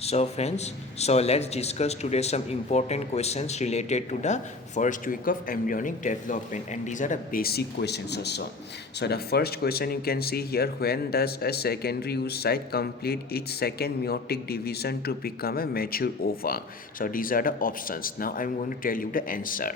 So friends, let's discuss today some important questions related to the first week of embryonic development, and these are the basic questions also. So the first question you can see here: when does a secondary oocyte complete its second meiotic division to become a mature ova? So these are the options. Now I'm going to tell you the answer.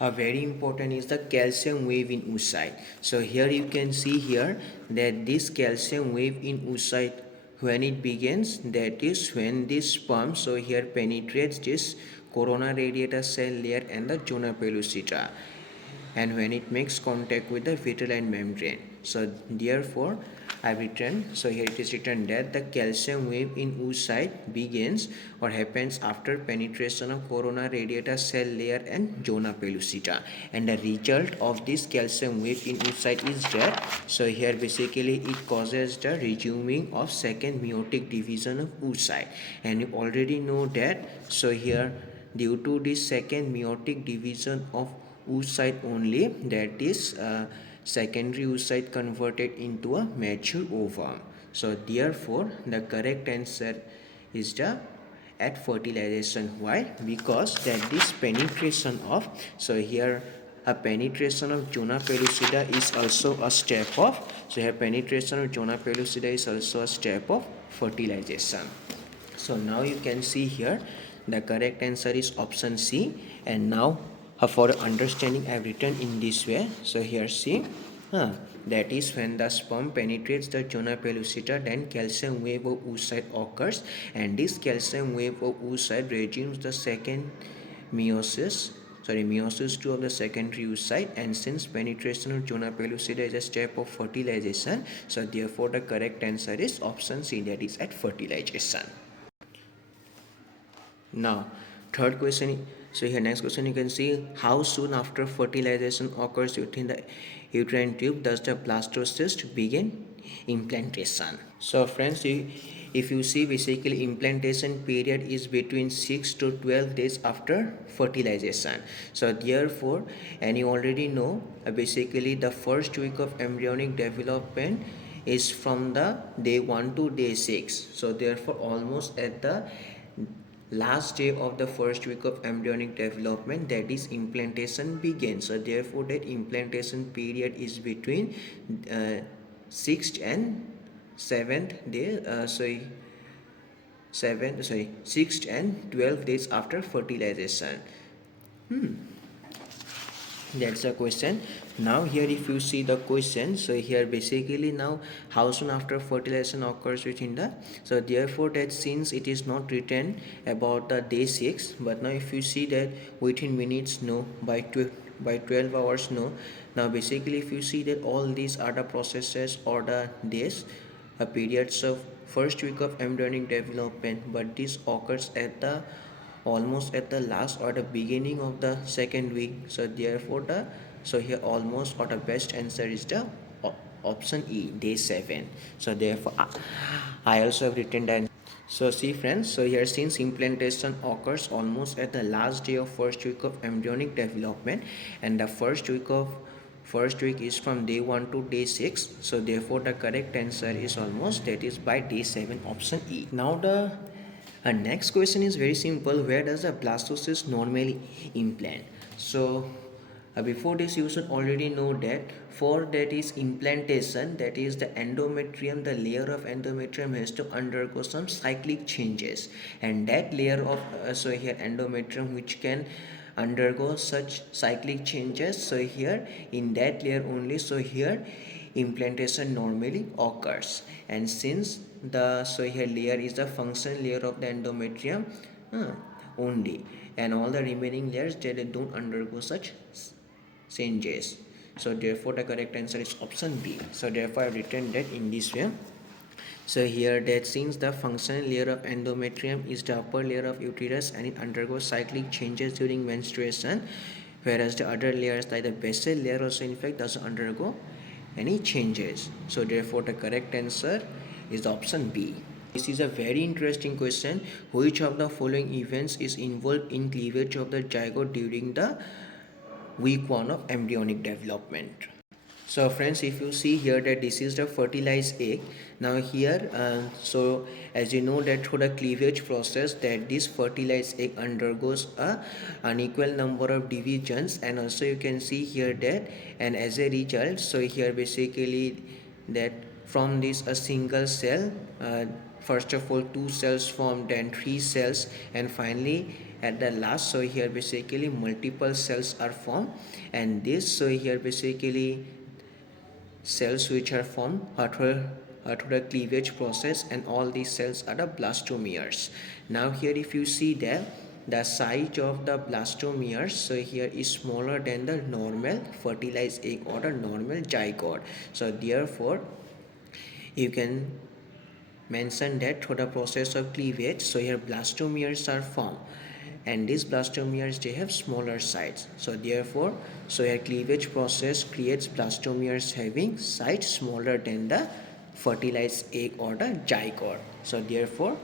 Very important is the calcium wave in oocyte. So here you can see here that this calcium wave in oocyte, when it begins, that is when this sperm so here penetrates this corona radiata cell layer and the zona pellucida, and when it makes contact with the vitelline membrane. So therefore I've written, so here it is written that the calcium wave in oocyte begins or happens after penetration of corona radiata cell layer and zona pellucida, and the result of this calcium wave in oocyte is that, so here basically it causes the resuming of second meiotic division of oocyte, and you already know that, so here due to this second meiotic division of oocyte only, that is secondary oocyte converted into a mature ovum. So therefore the correct answer is the at fertilization. Why? Because that this penetration of, so here a penetration of zona pellucida is also a step of, so here penetration of zona pellucida is also a step of fertilization. So now you can see here the correct answer is option C. And now for understanding I have written in this way. So here see, that is when the sperm penetrates the zona pellucida, then calcium wave of oocyte occurs, and this calcium wave of oocyte resumes the second meiosis meiosis II of the secondary oocyte, and since penetration of zona pellucida is a step of fertilization, so therefore the correct answer is option C, that is at fertilization. Now, third question. So here next question you can see, how soon after fertilization occurs within the uterine tube does the blastocyst begin implantation? So friends, if you see basically implantation period is between 6 to 12 days after fertilization. So therefore, and you already know basically the first week of embryonic development is from the day 1 to day 6. So therefore almost at the last day of the first week of embryonic development, that is implantation begins. So therefore that implantation period is between 6th and 7th day, 6th and 12 days after fertilization. That's the question. Now here if you see the question, so here basically now how soon after fertilization occurs within the, so therefore that since it is not written about the day 6, but now if you see that within minutes, no, by 12 hours, no. Now basically if you see that all these are the processes or the days, periods of first week of embryonic development, but this occurs at the almost at the last or the beginning of the second week. So therefore the, so here almost or the best answer is the option E, day 7. So therefore I also have written that. So see friends, so here since implantation occurs almost at the last day of first week of embryonic development, and the first week is from day 1 to day 6, so therefore the correct answer is almost, that is by day 7, option E. Now the next question is very simple: where does the blastocyst normally implant? So before this you should already know that for that is implantation, that is the endometrium, the layer of endometrium has to undergo some cyclic changes, and that layer of so here endometrium which can undergo such cyclic changes, so here in that layer only, so here implantation normally occurs. And since the, so here layer is the function layer of the endometrium only, and all the remaining layers they don't undergo such changes, so therefore the correct answer is option B. So therefore I have written that in this way. So here that since the functional layer of endometrium is the upper layer of uterus and it undergoes cyclic changes during menstruation, whereas the other layers like the basal layer also in fact doesn't undergo any changes. So therefore the correct answer is option B. This is a very interesting question. Which of the following events is involved in cleavage of the zygote during the week 1 of embryonic development? So friends, if you see here that this is the fertilized egg. Now here, so as you know that through the cleavage process that this fertilized egg undergoes a unequal number of divisions, and also you can see here that, and as a result, so here basically that from this a single cell, first of all two cells formed, then three cells, and finally at the last, so here basically multiple cells are formed, and this, so here basically cells which are formed through the cleavage process, and all these cells are the blastomeres. Now here if you see that the size of the blastomeres, so here is smaller than the normal fertilized egg or the normal zygote. So therefore you can mention that through the process of cleavage, so here blastomeres are formed, and these blastomeres they have smaller size, so therefore so here cleavage process creates blastomeres having size smaller than the fertilized egg or the zygote. So therefore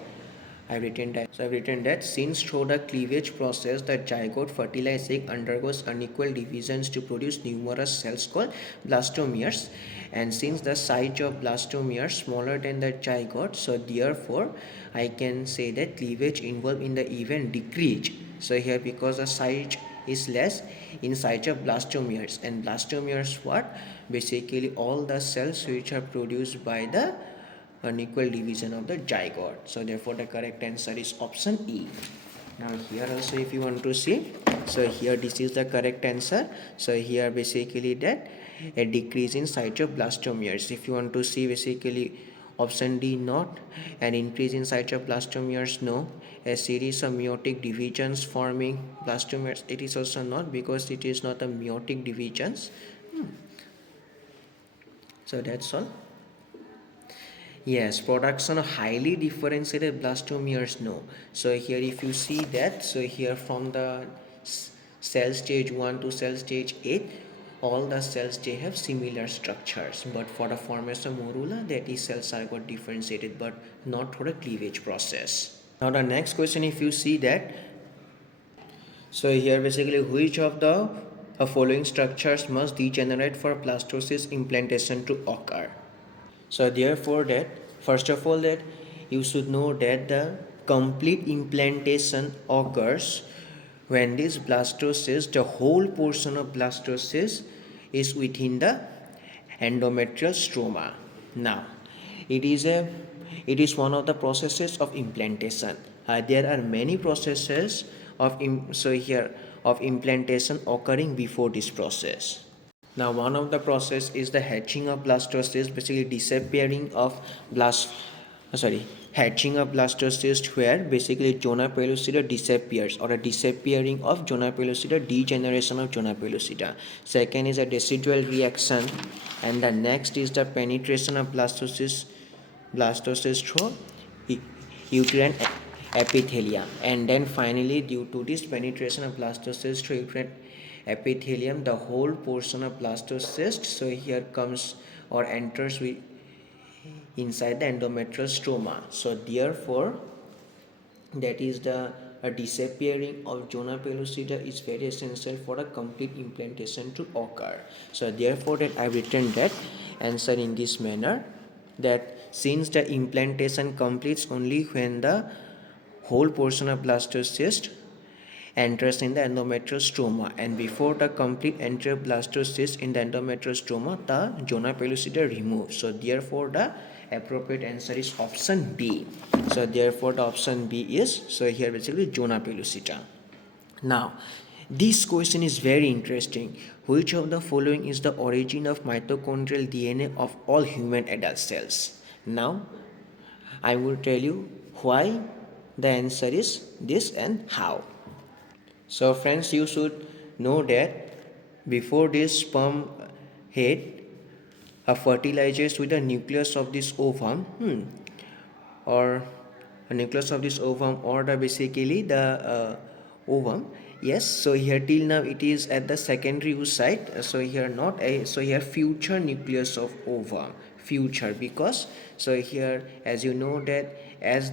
I've written that since through the cleavage process the zygote fertilized egg undergoes unequal divisions to produce numerous cells called blastomeres, and since the size of blastomere smaller than the zygote, so therefore I can say that cleavage involved in the event decrease. So here because the size is less in size of blastomeres, and blastomeres what basically all the cells which are produced by the unequal division of the zygote. So therefore the correct answer is option E. Now here also if you want to see, so here this is the correct answer. So here basically that a decrease in size of blastomeres. If you want to see basically option D not, an increase in size of blastomeres no, a series of meiotic divisions forming blastomeres it is also not, because it is not a meiotic divisions. So that's all. Yes, production of highly differentiated blastomeres no. So here if you see that, so here from the cell stage 1 to cell stage 8, all the cells they have similar structures, but for the formation morula that is cells are got differentiated but not through the cleavage process. Now the next question if you see that, so here basically which of the following structures must degenerate for blastocyst implantation to occur. So therefore that first of all that you should know that the complete implantation occurs when this blastocyst, the whole portion of blastocyst is within the endometrial stroma. Now it is one of the processes of implantation. There are many processes of of implantation occurring before this process. Now, one of the process is the hatching of blastocyst, basically disappearing of hatching of blastocyst, where basically zona pellucida disappears, or a disappearing of zona pellucida, degeneration of zona pellucida. Second is a decidual reaction, and the next is the penetration of blastocyst through uterine epithelium, and then finally due to this penetration of blastocyst through uterine epithelium, the whole portion of blastocyst so here comes or enters with inside the endometrial stroma. So therefore that is the disappearing of zona pellucida is very essential for a complete implantation to occur. So therefore that I written that answer in this manner, that since the implantation completes only when the whole portion of blastocyst enters in the endometrial stroma, and before the complete entry of blastocyst in the endometrial stroma the zona pellucida removed. So therefore the appropriate answer is option B. So therefore the option B is, so here basically zona pellucida. Now this question is very interesting. Which of the following is the origin of mitochondrial DNA of all human adult cells? Now I will tell you why the answer is this and how. So friends, you should know that before this sperm head fertilizes with the nucleus of this ovum, or a nucleus of this ovum, or the basically the ovum. Yes, so here till now it is at the secondary oocyte. So here not a, so here future nucleus of ovum, future, because so here as you know that as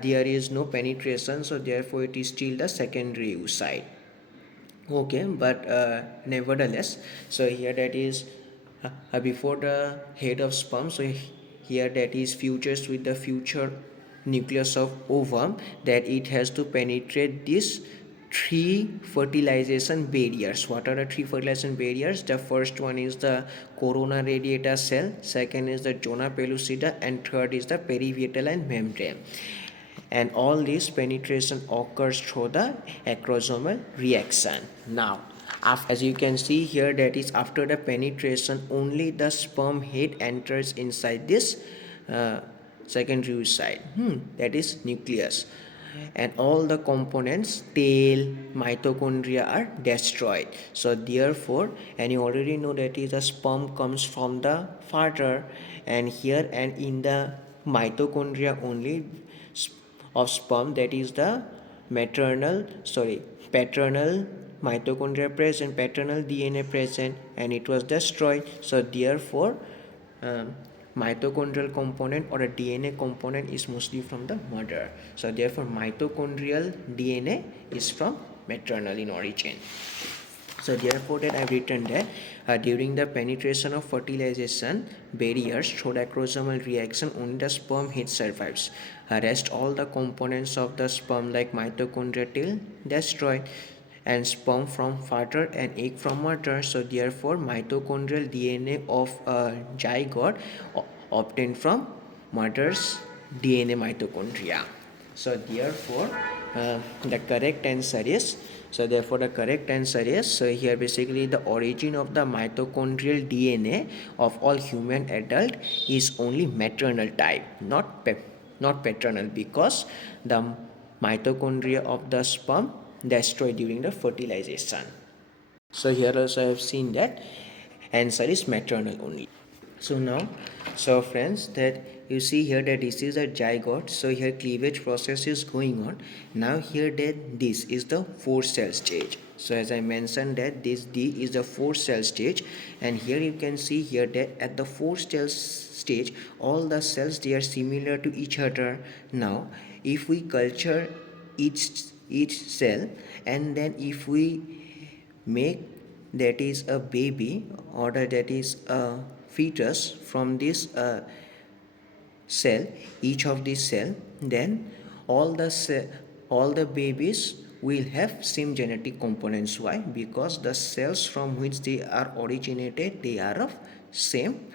there is no penetration, so therefore it is still the secondary oocyte. Okay, but nevertheless, so here that is before the head of sperm. So here that is futures with the future nucleus of ovum, that it has to penetrate this three fertilization barriers. What are the three fertilization barriers? The first one is the corona radiata cell, second is the zona pellucida, and third is the perivitelline membrane. And all this penetration occurs through the acrosomal reaction. Now, as you can see here, that is after the penetration only the sperm head enters inside this uh, secondary oocyte, that is nucleus, and all the components, tail, mitochondria are destroyed. So therefore, and you already know that is the sperm comes from the father, and here and in the mitochondria only of sperm, that is the paternal mitochondria present, paternal DNA present, and it was destroyed. So therefore, um, mitochondrial component or a DNA component is mostly from the mother. So therefore, mitochondrial DNA is from maternal in origin. So therefore that I've written that during the penetration of fertilization barriers through the acrosomal reaction, only the sperm head survives. Rest all the components of the sperm like mitochondria till destroyed, and sperm from father and egg from mother. So therefore mitochondrial DNA of a zygote obtained from mother's DNA mitochondria. So therefore the correct answer is, so here basically the origin of the mitochondrial DNA of all human adult is only maternal type, not paternal, because the mitochondria of the sperm destroyed during the fertilization. So here also I have seen that answer is maternal only. So now, so friends, that you see here that this is a zygote. So here cleavage process is going on. Now here that this is the 4-cell stage. So as I mentioned that this D is the 4-cell stage, and here you can see here that at the 4-cell stage all the cells, they are similar to each other. Now if we culture each cell, and then if we make that is a baby or that is a fetus from this cell, each of these cell, then all the babies will have same genetic components. Why? Because the cells from which they are originated, they are of same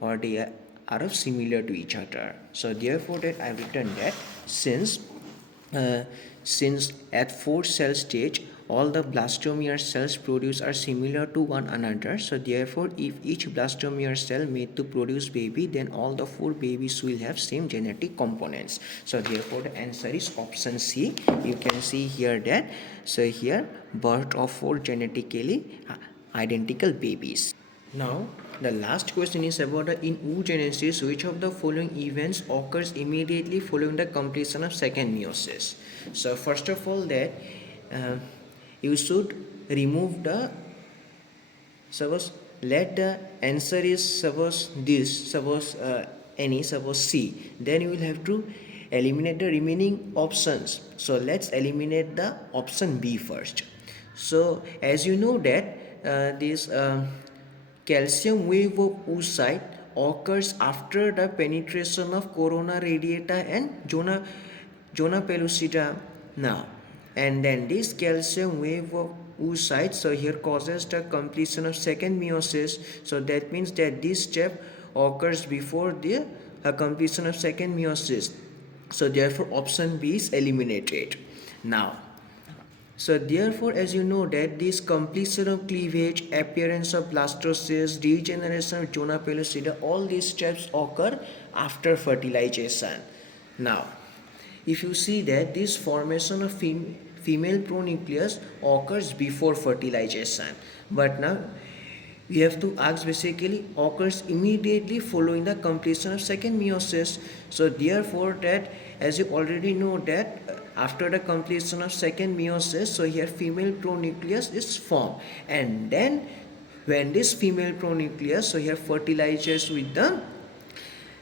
or they are of similar to each other. So therefore that I have written that uh, since at 4-cell stage all the blastomere cells produced are similar to one another, so therefore if each blastomere cell made to produce baby, then all the 4 babies will have same genetic components. So therefore the answer is option C. You can see here that, so here birth of 4 genetically identical babies. Now, the last question is about in oogenesis, which of the following events occurs immediately following the completion of second meiosis? So, first of all, that uh, you should remove the, suppose let the answer is suppose this, suppose any, suppose C, then you will have to eliminate the remaining options. So let's eliminate the option B first. So as you know that this calcium wave of oocyte occurs after the penetration of corona radiata and zona pellucida. Now, and then this calcium wave of oocyte, so here causes the completion of second meiosis. So that means that this step occurs before the completion of second meiosis. So therefore option B is eliminated. Now, so therefore, as you know that this completion of cleavage, appearance of blastocyst, regeneration of zona pellucida, all these steps occur after fertilization. Now, if you see that this formation of female pronucleus occurs before fertilization, but now we have to ask basically occurs immediately following the completion of second meiosis. So therefore that, as you already know that after the completion of second meiosis, so here female pronucleus is formed, and then when this female pronucleus, so here fertilizes with the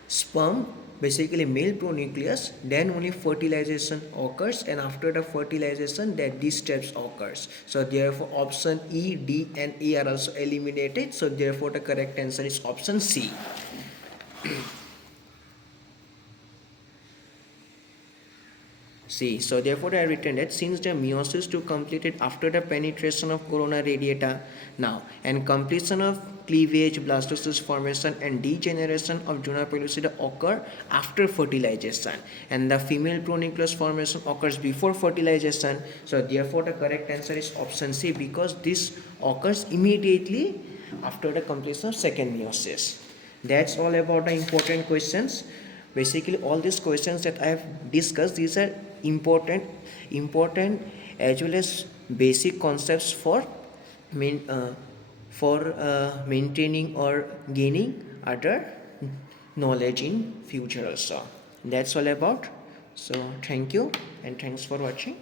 sperm basically male pronucleus, then only fertilization occurs, and after the fertilization that these steps occurs. So therefore option E, D and A are also eliminated. So therefore the correct answer is option C. See, so therefore I have written that since the meiosis II completed after the penetration of corona radiata now and completion of cleavage, blastocyst formation and degeneration of zona pellucida occur after fertilization and the female pronucleus formation occurs before fertilization. So therefore the correct answer is option C, because this occurs immediately after the completion of second meiosis. That's all about the important questions. Basically all these questions that I have discussed, these are important as well as basic concepts for main, maintaining or gaining other knowledge in future also. That's all about. So thank you and thanks for watching.